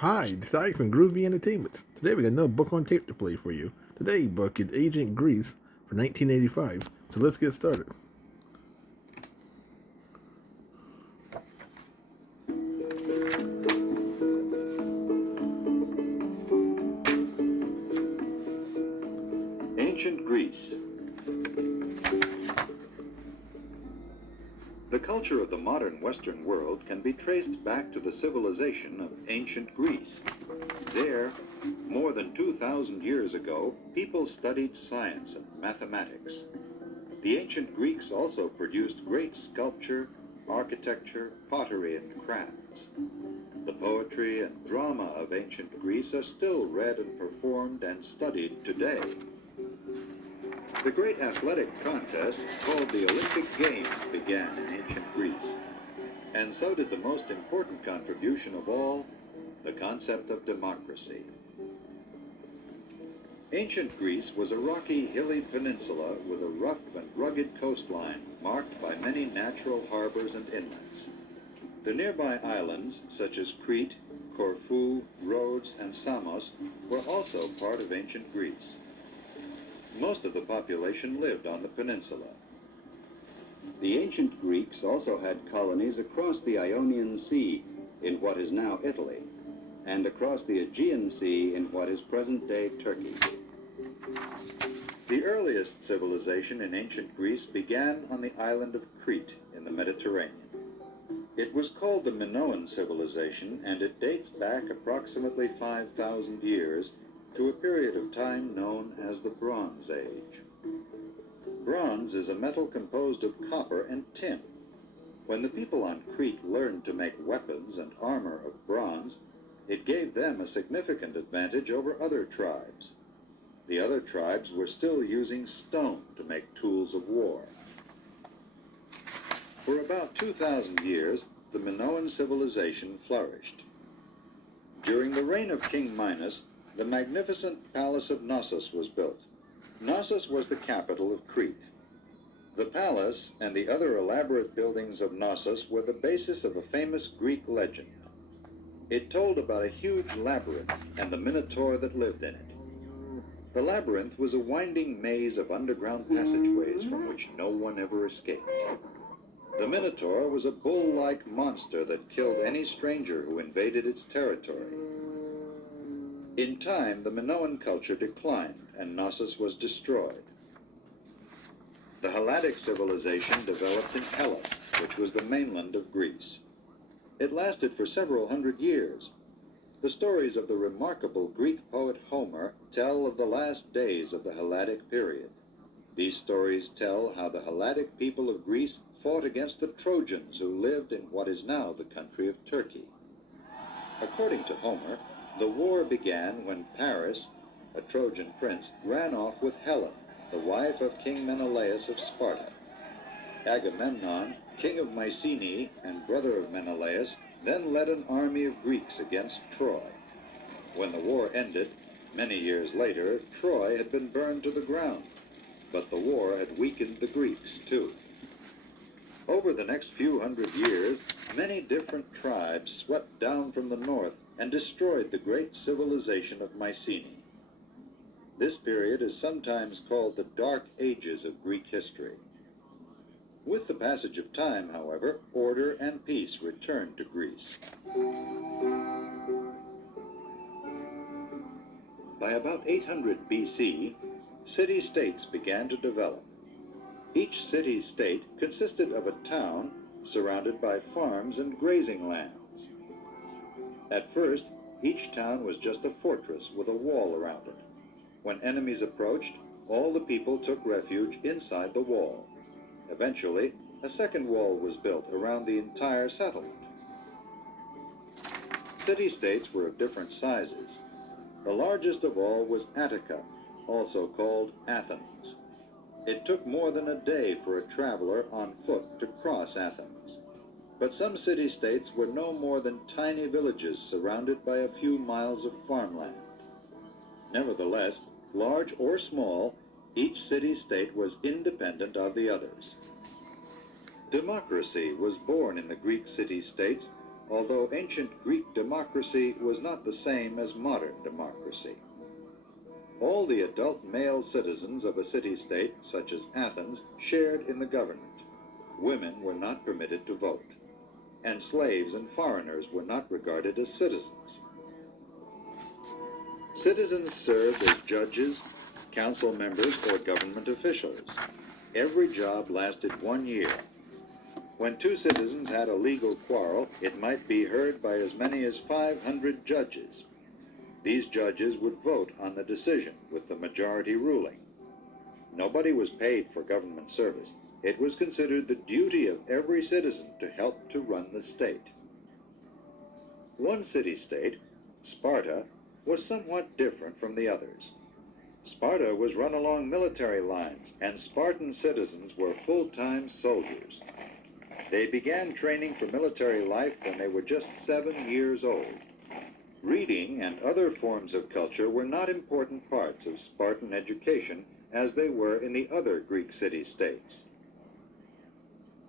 Hi, this is Ike from Groovy Entertainment. Today we got another book on tape to play for you. Today's book is Ancient Greece for 1985. So let's get started. Ancient Greece. The culture of the modern Western world can be traced back to the civilization of ancient Greece. There, more than 2,000 years ago, people studied science and mathematics. The ancient Greeks also produced great sculpture, architecture, pottery, and crafts. The poetry and drama of ancient Greece are still read and performed and studied today. The great athletic contests called the Olympic Games began in ancient Greece, and so did the most important contribution of all, the concept of democracy. Ancient Greece was a rocky, hilly peninsula with a rough and rugged coastline marked by many natural harbors and inlets. The nearby islands, such as Crete, Corfu, Rhodes, and Samos, were also part of ancient Greece. Most of the population lived on the peninsula. The ancient Greeks also had colonies across the Ionian Sea in what is now Italy, and across the Aegean Sea in what is present-day Turkey. The earliest civilization in ancient Greece began on the island of Crete in the Mediterranean. It was called the Minoan civilization, and it dates back approximately 5,000 years to a period of time known as the Bronze Age. Bronze is a metal composed of copper and tin. When the people on Crete learned to make weapons and armor of bronze, it gave them a significant advantage over other tribes. The other tribes were still using stone to make tools of war. For about 2,000 years, the Minoan civilization flourished. During the reign of King Minos, the magnificent palace of Knossos was built. Knossos was the capital of Crete. The palace and the other elaborate buildings of Knossos were the basis of a famous Greek legend. It told about a huge labyrinth and the Minotaur that lived in it. The labyrinth was a winding maze of underground passageways from which no one ever escaped. The Minotaur was a bull-like monster that killed any stranger who invaded its territory. In time, the Minoan culture declined, and Knossos was destroyed. The Helladic civilization developed in Hellas, which was the mainland of Greece. It lasted for several hundred years. The stories of the remarkable Greek poet Homer tell of the last days of the Helladic period. These stories tell how the Helladic people of Greece fought against the Trojans who lived in what is now the country of Turkey. According to Homer, the war began when Paris, a Trojan prince, ran off with Helen, the wife of King Menelaus of Sparta. Agamemnon, king of Mycenae and brother of Menelaus, then led an army of Greeks against Troy. When the war ended, many years later, Troy had been burned to the ground, but the war had weakened the Greeks too. Over the next few hundred years, many different tribes swept down from the north and destroyed the great civilization of Mycenae. This period is sometimes called the Dark Ages of Greek history. With the passage of time, however, order and peace returned to Greece. By about 800 BC, city-states began to develop. Each city-state consisted of a town surrounded by farms and grazing lands. At first, each town was just a fortress with a wall around it. When enemies approached, all the people took refuge inside the wall. Eventually, a second wall was built around the entire settlement. City-states were of different sizes. The largest of all was Attica, also called Athens. It took more than a day for a traveler on foot to cross Athens. But some city-states were no more than tiny villages surrounded by a few miles of farmland. Nevertheless, large or small, each city-state was independent of the others. Democracy was born in the Greek city-states although ancient Greek democracy was not the same as modern democracy. All the adult male citizens of a city-state, such as Athens, shared in the government. Women were not permitted to vote, and slaves and foreigners were not regarded as citizens. Citizens served as judges, council members, or government officials. Every job lasted 1 year. When two citizens had a legal quarrel, it might be heard by as many as 500 judges. These judges would vote on the decision, with the majority ruling. Nobody was paid for government service. It was considered the duty of every citizen to help to run the state. One city-state, Sparta, was somewhat different from the others. Sparta was run along military lines, and Spartan citizens were full-time soldiers. They began training for military life when they were just 7 years old. Reading and other forms of culture were not important parts of Spartan education as they were in the other Greek city-states.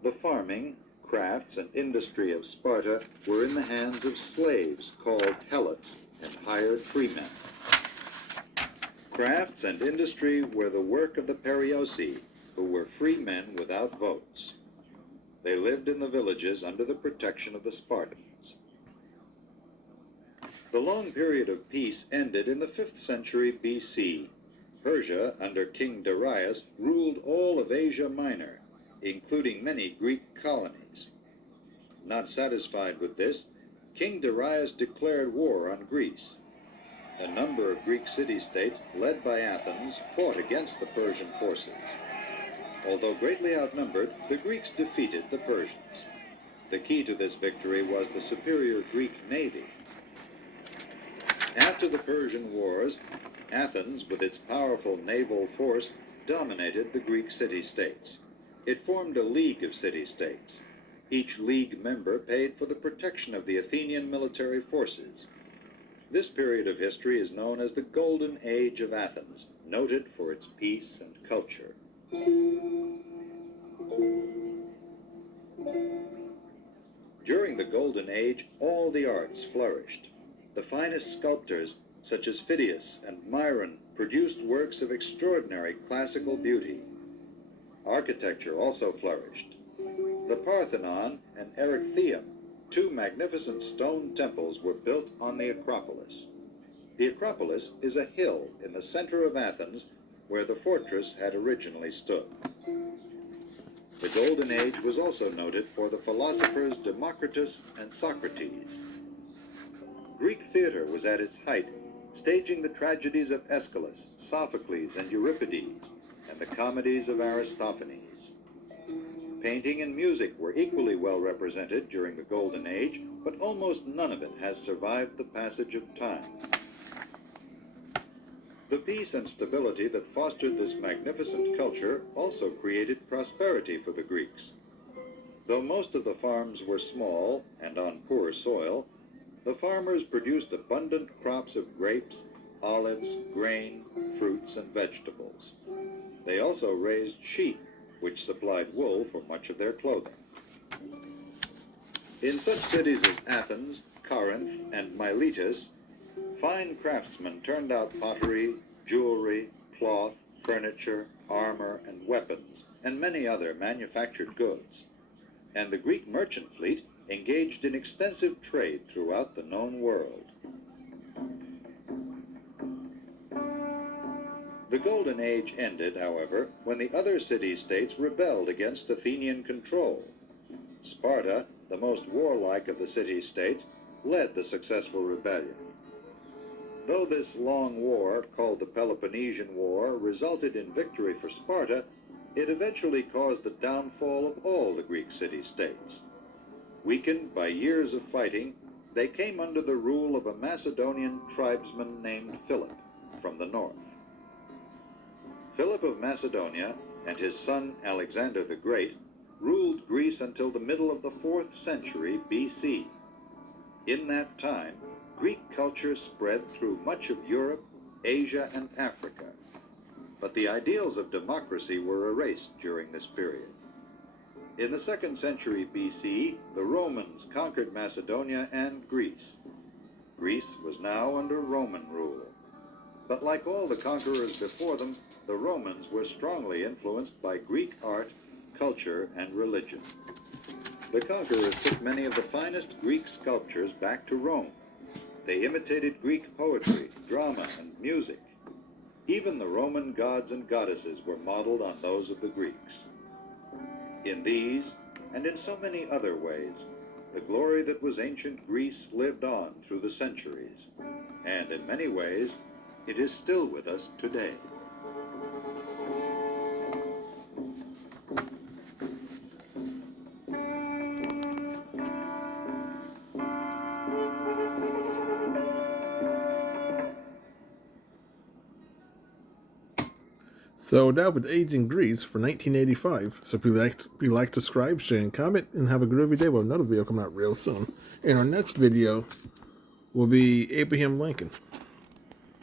The farming, crafts, and industry of Sparta were in the hands of slaves called helots and hired freemen. Crafts and industry were the work of the periosi, who were free men without votes. They lived in the villages under the protection of the Spartans. The long period of peace ended in the 5th century BC. Persia, under King Darius, ruled all of Asia Minor, including many Greek colonies. Not satisfied with this, King Darius declared war on Greece. A number of Greek city-states, led by Athens, fought against the Persian forces. Although greatly outnumbered, the Greeks defeated the Persians. The key to this victory was the superior Greek navy. After the Persian Wars, Athens, with its powerful naval force, dominated the Greek city-states. It formed a league of city-states. Each league member paid for the protection of the Athenian military forces. This period of history is known as the Golden Age of Athens, noted for its peace and culture. During the Golden Age, all the arts flourished. The finest sculptors, such as Phidias and Myron, produced works of extraordinary classical beauty. Architecture also flourished. The Parthenon and Erechtheium, two magnificent stone temples, were built on the Acropolis. The Acropolis is a hill in the center of Athens where the fortress had originally stood. The Golden Age was also noted for the philosophers Democritus and Socrates. Greek theater was at its height, staging the tragedies of Aeschylus, Sophocles, and Euripides, and the comedies of Aristophanes. Painting and music were equally well represented during the Golden Age, but almost none of it has survived the passage of time. The peace and stability that fostered this magnificent culture also created prosperity for the Greeks. Though most of the farms were small and on poor soil, the farmers produced abundant crops of grapes, olives, grain, fruits, and vegetables. They also raised sheep, which supplied wool for much of their clothing. In such cities as Athens, Corinth, and Miletus, fine craftsmen turned out pottery, jewelry, cloth, furniture, armor, and weapons, and many other manufactured goods. And the Greek merchant fleet engaged in extensive trade throughout the known world. The Golden Age ended, however, when the other city-states rebelled against Athenian control. Sparta, the most warlike of the city-states, led the successful rebellion. Though this long war, called the Peloponnesian War, resulted in victory for Sparta, it eventually caused the downfall of all the Greek city-states. Weakened by years of fighting, they came under the rule of a Macedonian tribesman named Philip from the north. Philip of Macedonia and his son Alexander the Great ruled Greece until the middle of the 4th century BC. In that time, Greek culture spread through much of Europe, Asia, and Africa. But the ideals of democracy were erased during this period. In the 2nd century BC, the Romans conquered Macedonia and Greece. Greece was now under Roman rule. But like all the conquerors before them, the Romans were strongly influenced by Greek art, culture, and religion. The conquerors took many of the finest Greek sculptures back to Rome. They imitated Greek poetry, drama, and music. Even the Roman gods and goddesses were modeled on those of the Greeks. In these, and in so many other ways, the glory that was ancient Greece lived on through the centuries, and in many ways, it is still with us today. So that was Aging Greece for 1985. So if you like, subscribe, share, and comment, and have a groovy day. We'll have another video coming out real soon. And our next video will be Abraham Lincoln.